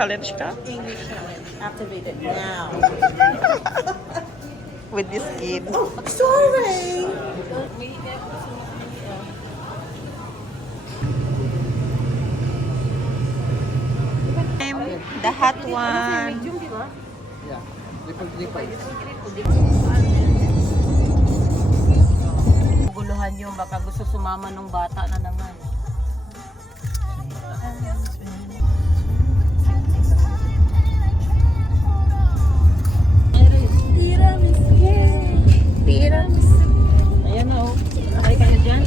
Challenge ka? English challenge activated now. With this kid. Sorry. The hot one. Yeah. Lipag-lipag. Guluhan yung baka gusto sumama nung bata na naman. Ayan na oh. Ay kayo dyan.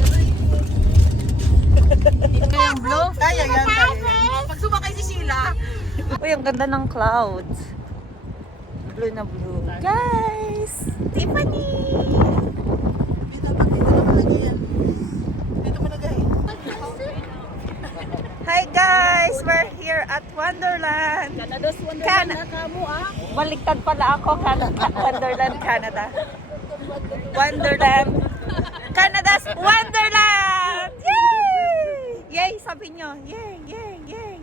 Ito yung blue. Kaya yan. Pag sumakay si Sheila. Uy, ang ganda ng clouds. Blue na blue. Guys! Tiffany! Dito naman lagi yan. Dito mo lagay. Hi guys! We're here at Wonderland. Canada's Wonderland na kamo ah. Baliktad pala ako. Wonderland, Canada. Wonderland. Canada's Wonderland! Yay! Yay! Sabi nyo. Yay! Yay! Yay!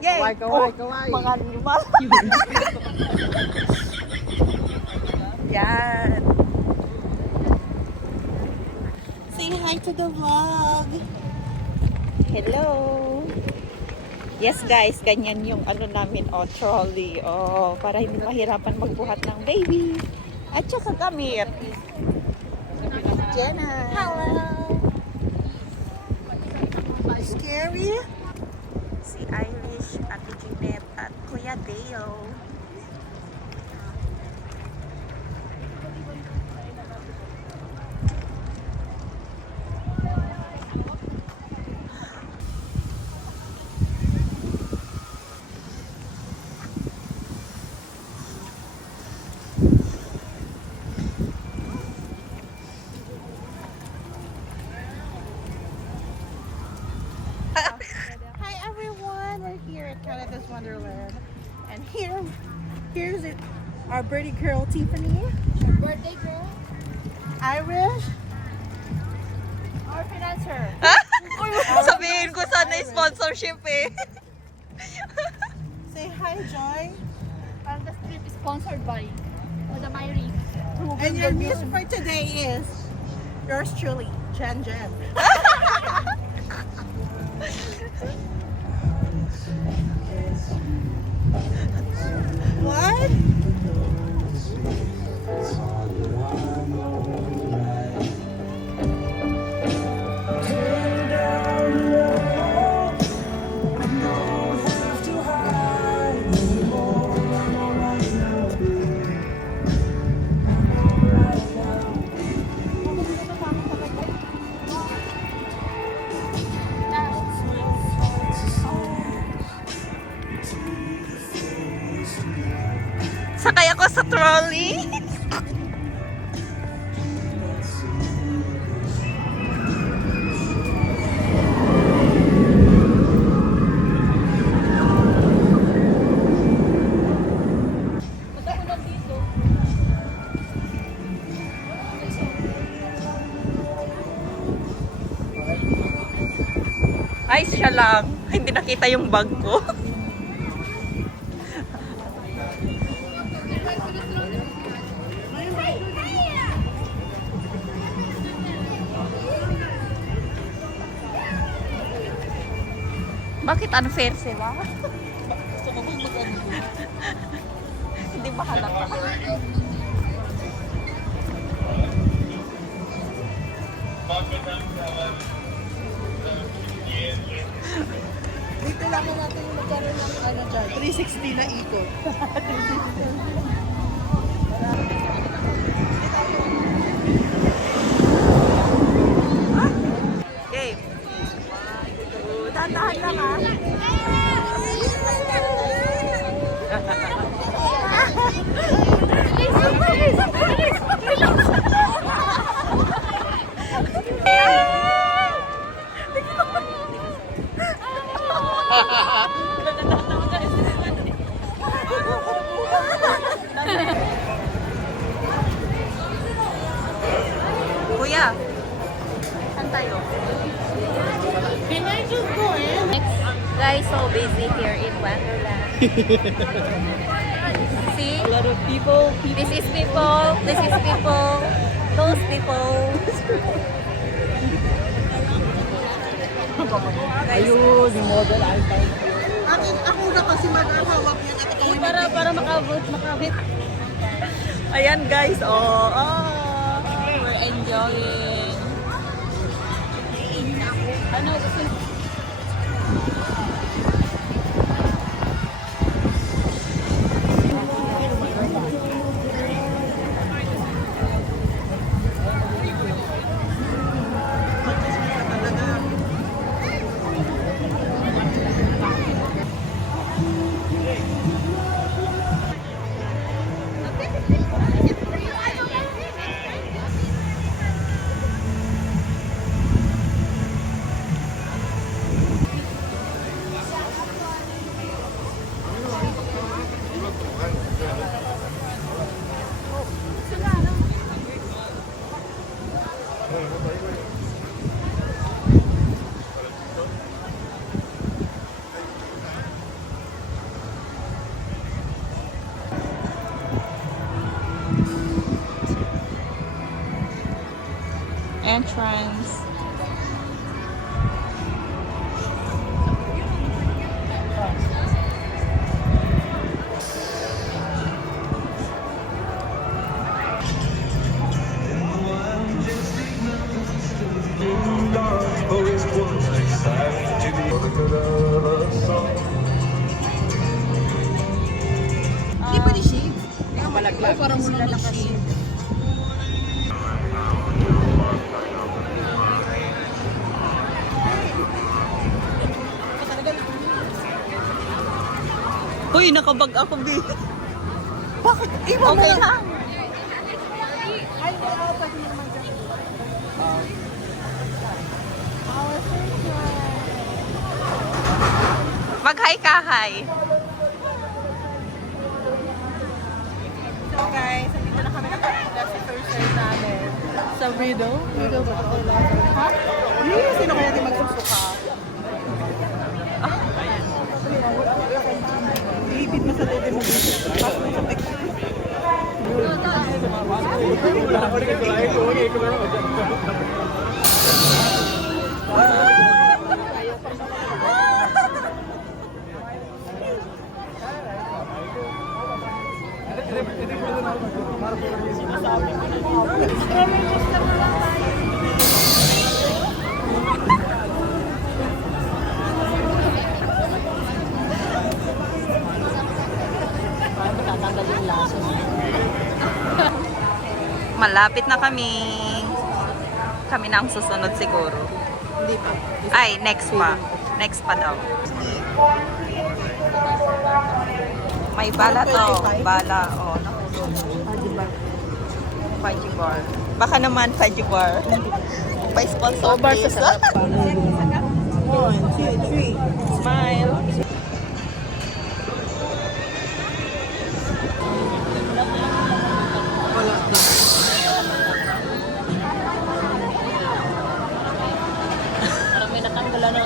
Yay! Kaway. Mga animal. Yan. Say hi to the vlog. Hello. Yes guys, ganyan yung ano namin, trolley. Para hindi mahirapan magbuhat ng baby. At saka gamit. Jenna. Hello. Scary? Si Irish, Ate Jeanette, at Kuya Dale. Hi everyone, we're here at Canada's Wonderland, and here's it, our birthday girl Tiffany, birthday girl, Irish, our financer. Sabihin ko sana yung sponsorship eh. Say hi, Joy. The trip is sponsored by the Myri. And your news for today is yours truly, Jen Jen. What? Sakay ako sa trolley. Ay, siya lang. Hindi nakita yung bag ko. Bakit unfair sila? Gusto mo bang mag-ano? Hindi ba halata? Dito lang na natin yung magkaroon ng ano dyan, 360 na ikot. Game. Tatahan lang ah. See? A lot of people. This is people. This is people. Those people. Ayun, yung model iPhone. Ako na kasi mag-ahawak yan at ikaw Para makabot. Ayan guys, we're enjoying. Ano gusto? Entrance. Hindi pa ni shades. Malaglag. Parang mula na kasi. Uy, nakabag ako, B. Bakit? Iwan mo Okay lang. lang. Ay, pwede naman dyan. Mag-hi ka, hi. So guys, nandito na kami nakakita sa first ride namin. Sa Riddle. Riddle ba ito? Ha? Sino kaya di magsusuka? Ilipit mo sa dede mo dito. Tapos mo sa pekto. Malapit na kami. Kami na ang susunod siguro. Hindi pa. Ay, next pa. Next pa daw. May bala to. Bala. Oh, Fudgy bar. Baka naman fudgy bar. By sponsor please. 1, 2, 3. Smile. Wala na. Parang may natanggalan na.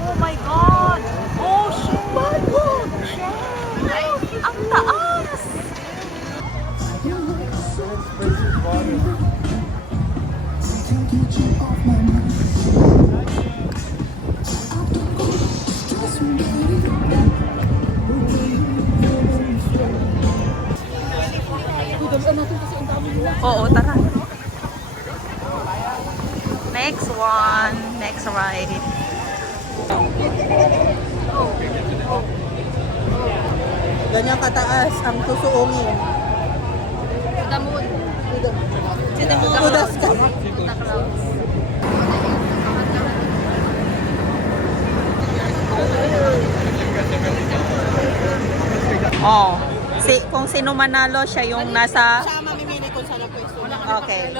Oh my God! Oh, shit! My God! Ang taas! Oo, tara. Next one. Next ride. Ganyan kataas ang susuungin. The moon. To the sky. The clouds. Oh. Kung sino manalo, siya yung nasa... Siya mamimili kung saan ang pwesto. Wala Okay.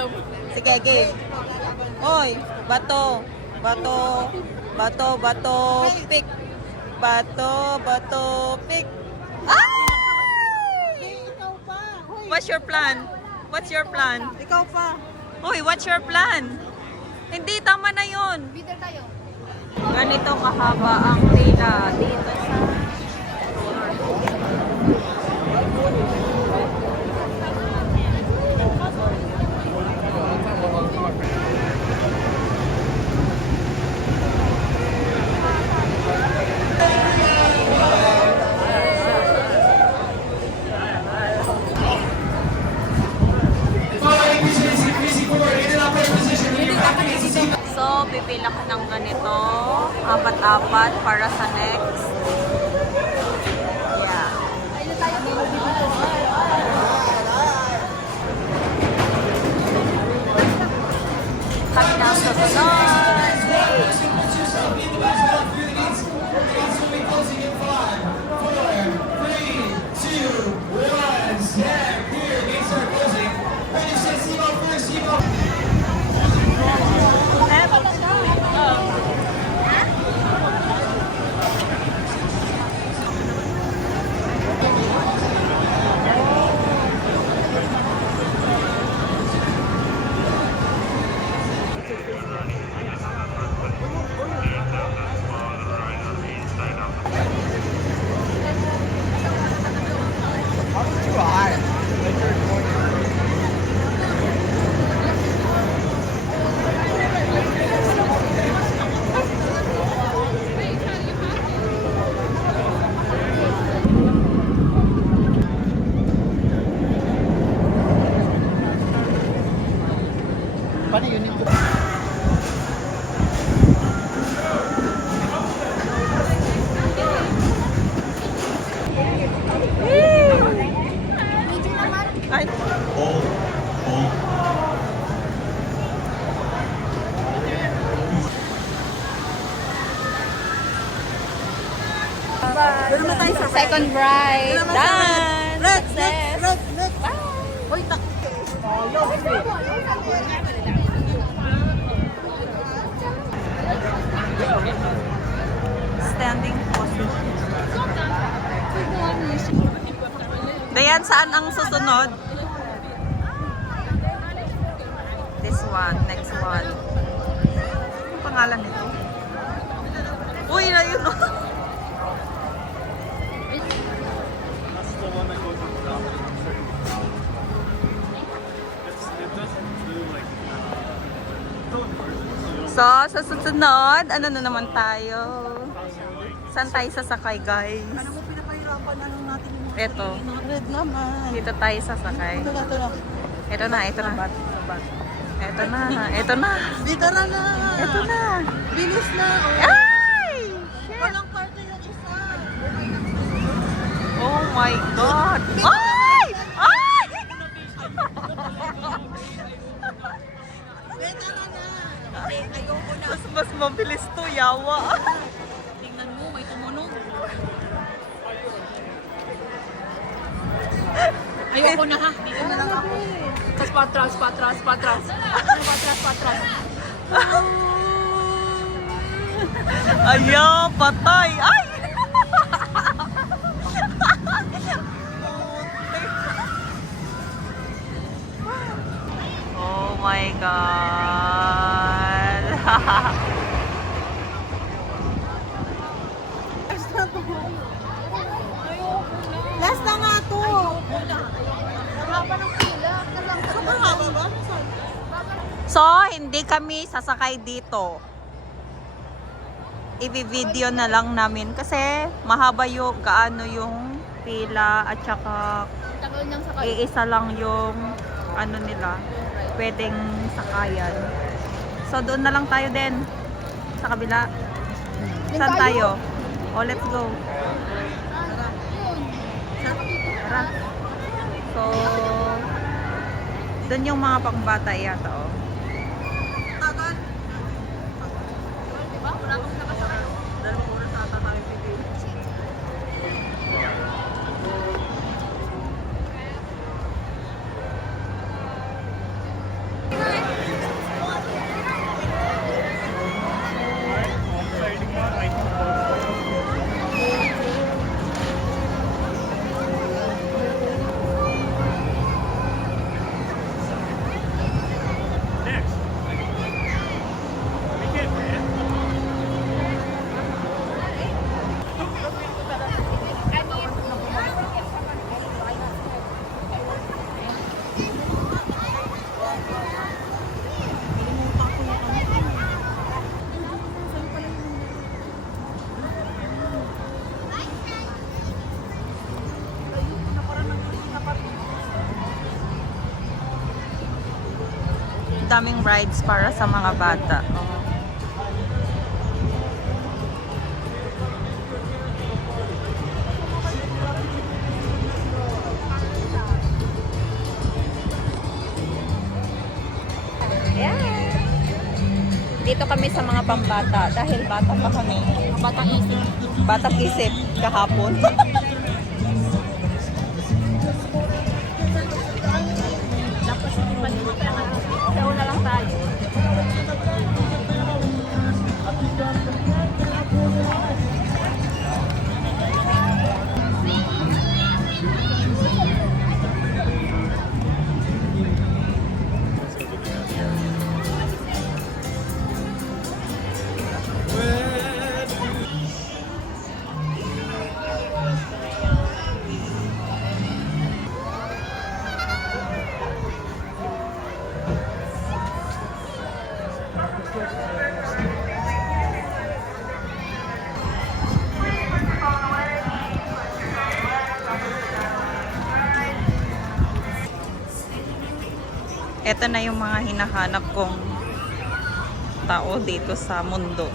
Sige, game. Oy, bato. Bato. Bato, bato, pick. Bato, bato, pick. Ay! Hey, ikaw pa. Hoy, What's your plan? What's your plan? ikaw pa. Uy, what's your plan? Hindi, tama na yun. Bitter tayo. Ganito kahaba ang pila dito sa So, pipila ko ng ganito. Apat-apat para sa next. Yeah. Kami na ang susunod. Paano yun yung Ay. Doon naman tayo sa Second bride. Doon naman sa Done. red. Success. Red. Hoy, tak. Standing position. Dayan, saan ang susunod? This one, next one. Anong pangalan nito? Uy, na yun oh. That's the one that goes on top of a certain top. It doesn't do like So, sa susunod, ano na naman tayo? Saan tayo sasakay, guys? Ano mo pinapahirapan na lang natin yung mga Eto. red naman. Dito tayo sasakay. Ito na. Ito na, ito na. Ito na, ito na. Dito na na. Ito na. Bilis na. Ay! Shit! Walang parte yung isa. Oh my God! Ay! Ay! Beta na na. Ayoko na. Mas mabilis to, yawa. Tingnan mo, may tumunog. Ayoko na ha. Dito na lang ako. Patras. Ayaw, patay. Ay! Oh my God. Last na nga to. Haba ng pila. Sobrang haba ba? So, hindi kami sasakay dito. I-video na lang namin kasi mahaba yung gaano yung pila at saka Tagal niyang sakay. iisa lang yung ano nila pwedeng sakayan. So, doon na lang tayo din sa kabila. Saan tayo? Oh, let's go. Tara. So, doon yung mga pangbata yata, oh. Agad. Diba? Wala kang nakasakay. 2 oras ata tayo pipili. dami-daming rides para sa mga bata. Dito kami sa mga pambata dahil bata pa kami. Batang isip. Batang isip kahapon. Tapos hindi pa naman kailangan. Sa una lang tayo. Ito na yung mga hinahanap kong tao dito sa mundo.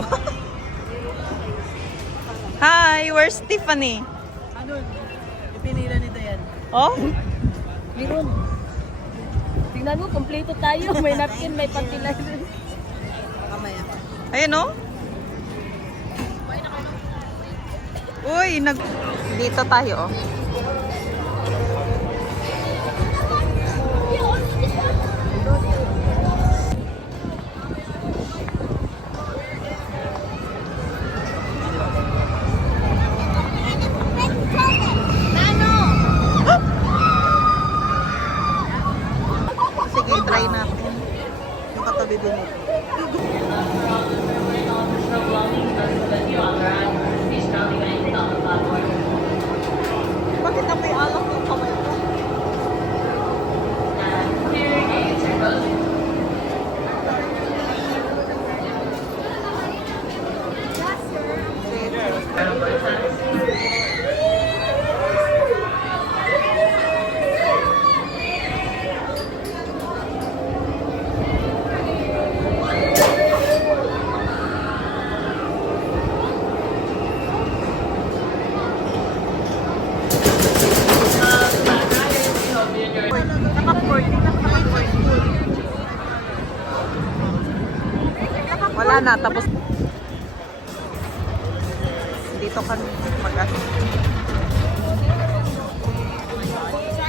Hi! Where's Tiffany? Ano? Ipinila nito yan. Oh? Meron. Tingnan mo, kompleto tayo. May napkin, may fertilizer. Kamaya. Ayun oh. Uy, dito tayo oh. Sige, try natin. Yung katabi din ito. Bakit na may alak yung kamay ko? Wala na, tapos dito kami mag-as.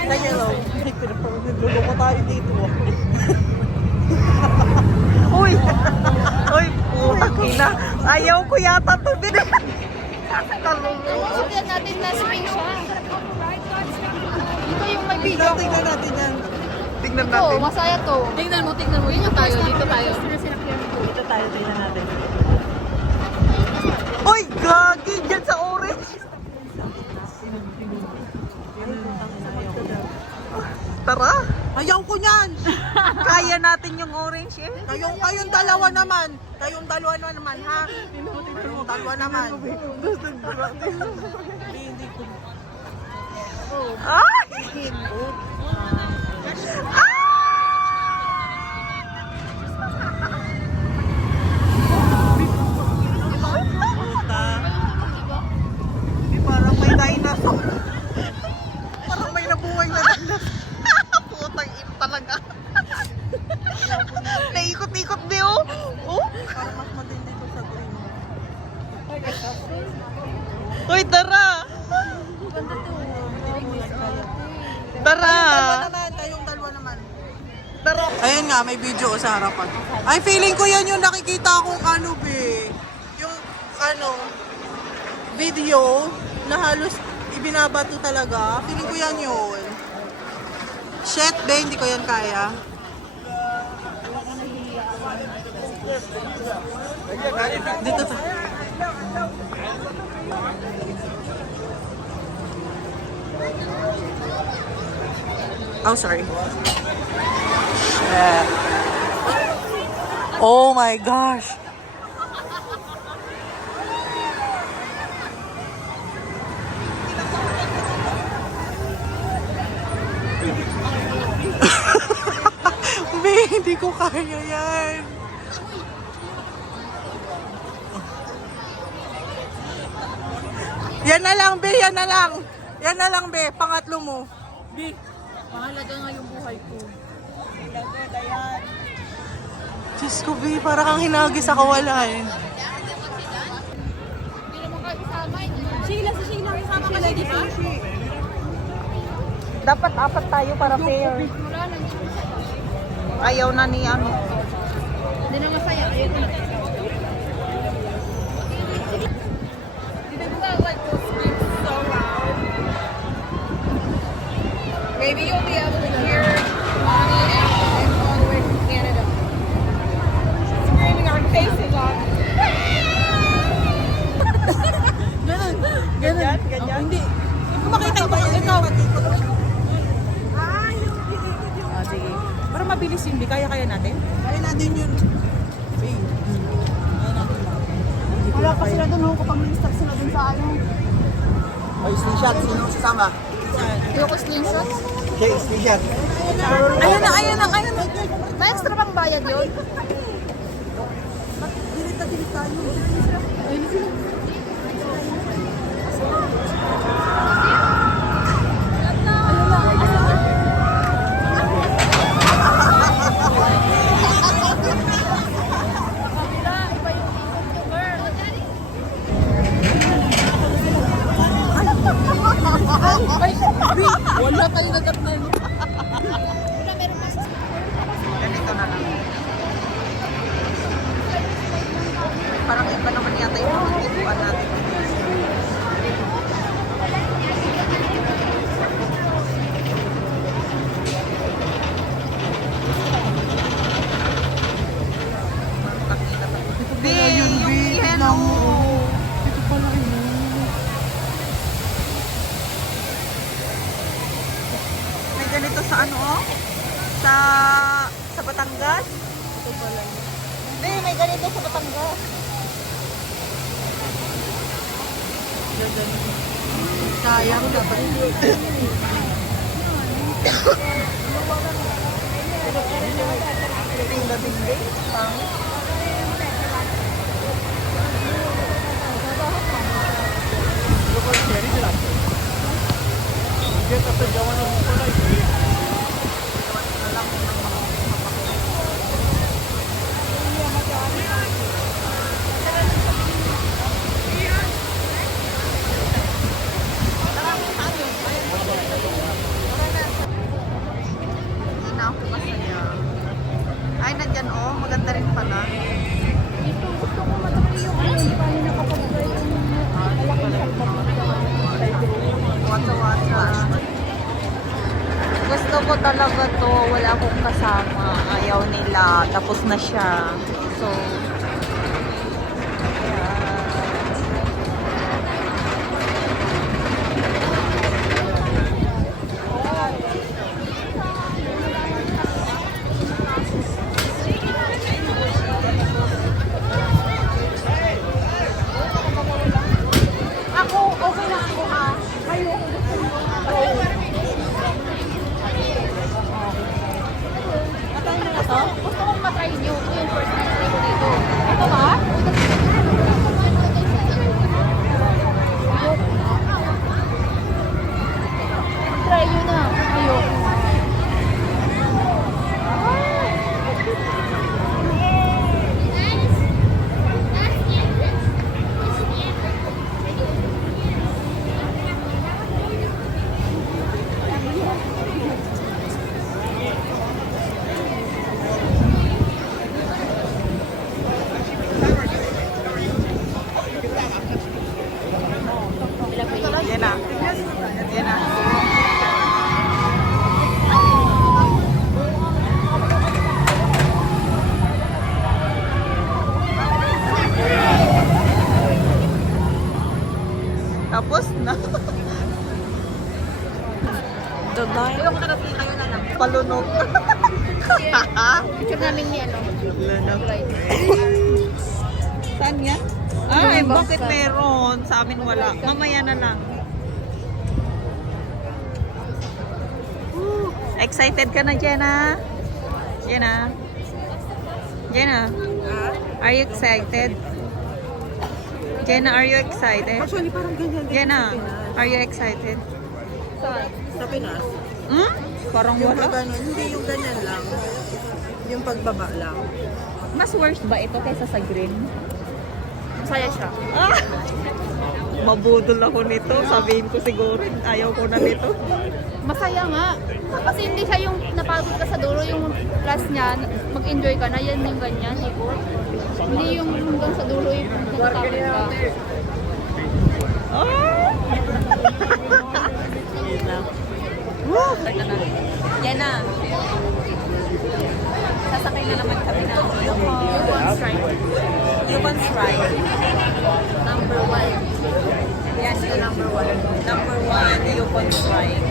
Sa yellow. Nagluloko tayo dito. Uy! Uy, putang ina. Ayaw ko yata to bin. Tignan natin na swing siya. Ito yung may video ko. Tingnan natin yan. Tingnan Ito, natin. masaya to. Tingnan mo. Dito tayo, dito tayo. Dito tayo, tingnan natin. Uy, gagi! Diyan sa orange! Tara! Ayaw ko niyan! Kaya natin yung orange eh. Kayong dalawa naman. Kayong dalawa naman, ha? Kayong dalawa naman. Hindi ko. Ay! Puta. Parang may dinosaur. Parang may nabuhay na dinosaur. Putang ina talaga. Naikot-ikot di oh. Oh? Parang mas matindi to sa green. Uy, tara! Tara! Kayong dalawa naman. Tara! Ayun nga, may video ko sa harapan. Ay, feeling ko yan yung nakikita kong ano, be. Yung, ano, video na halos ibinabato talaga. Feeling ko yan yun. Shit, be, hindi ko yan kaya. Dito ta. Oh, sorry. Shit. Oh my gosh. Be, hindi ko kaya yan. Yan na lang, be. Yan na lang. Yan na lang, be. Pangatlo mo. Bi, mahalaga nga yung buhay ko. Diyos ko, be. Para kang hinagi sa kawalan. Sheila, si Sheila, kasama ka lagi pa? Dapat apat tayo para fair. Ayaw na ni ano. Hindi na masaya. Ayun na. Maybe you'll be able to hear Mommy and all the way from Canada. Screaming our faces off. Ganyan? Ganyan? Hindi. Kung makita ko ikaw. Sige. Para mabilis yun, di kaya natin? Kaya natin yun. Wala pa sila doon, kapag may-stop sila doon sa ano. Ay, screenshot. Sino sasama? Ayoko screenshot. Okay, screenshot. Ayun na. May extra pang bayad yun? Dilit tayo. Wala tayo nagkatnan. Ganito na lang. Parang iba naman yata yung mga tituan natin. Be, yung yellow. Ito pala yun. May ganito sa ano, oh? Sa Batangas? Ito pala yun. Hindi, may ganito sa Batangas. Sayang dapat. Bing-bing. Hindi na ako masaya. Ay, nandyan oh. Maganda rin pala. Gusto ko matapos yung ano, hindi pa rin nakapagay yung malaking Wasa-wasa. Gusto ko talaga to. Wala akong kasama. Ayaw nila. Tapos na siya. So, Ako, okay lang ako ha. Ayoko gusto mo. Matay na to? Gusto kong matry nyo. Ito yung first time try ko dito. Ito ba? Try nyo na. Ayoko. yan na. Yan na. Tapos na. Ayoko tarating kayo na lang. Palunog. Picture namin ni ano. Saan yan? Ay, bakit meron? Sa amin wala. Mamaya na lang. Excited ka na, Jenna? Jenna? Jenna, are you excited? Jenna, are you excited? Actually, parang ganyan din Jenna, sa Pinas. are you excited? Sa Pinas. Hmm? Parang Yung wala. pag hindi yung ganyan lang. Yung pagbaba lang. Mas worse ba ito kaysa sa green? Masaya siya. Ah! Mabudol ako nito. Sabihin ko siguro, ayaw ko na nito. Masaya nga. Kasi hindi siya yung napagod ka sa dulo, yung plus niya, mag-enjoy ka na, yan yung ganyan, ikot. Hindi yung hanggang sa dulo yung nagtapos ka. Ah! Yan na. Sasakay na naman kami na Yukon Strike. Yukon Strike. Number 1. Yan, yung number 1. Number 1, Yukon Strike.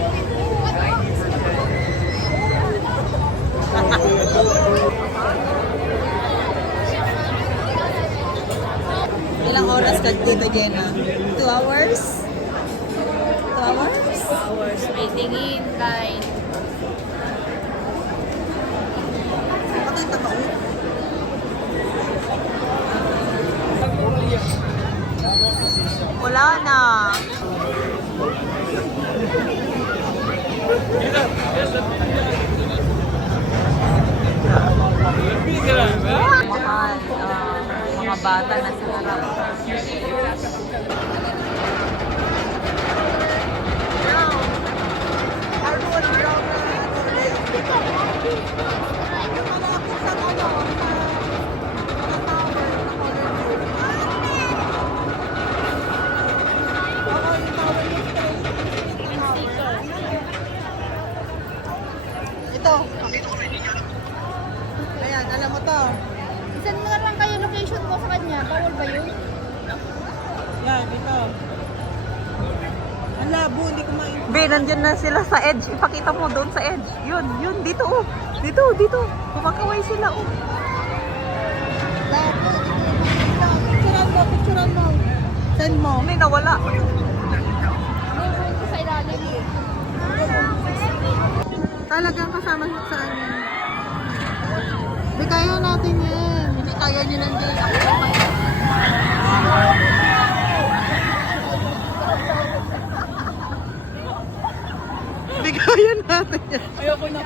Ilang oras ka dito, Jenna? 2 hours? 2 hours? Hours. May tingin, kain. Wala na. Mahal. Mga bata na sa harap. Ito. Ayan, alam mo to. Send mo na lang kayo location mo sa kanya. Bawal ba yun? Yan, ito. Ang labo, hindi ko maintindihan. Be, nandyan na sila sa edge. Ipakita mo doon sa edge. Yun, yun. Dito, oh. Dito, dito. Kumakaway sila, oh. Labo. Picturean mo, picturean mo. Send mo. Hindi, nawala. May room ko sa ilalim. Talagang kasama sa amin. Hindi kaya natin yan. Hindi kaya nyo lang din. Ako naman. Hindi kaya natin yan. Ayoko na,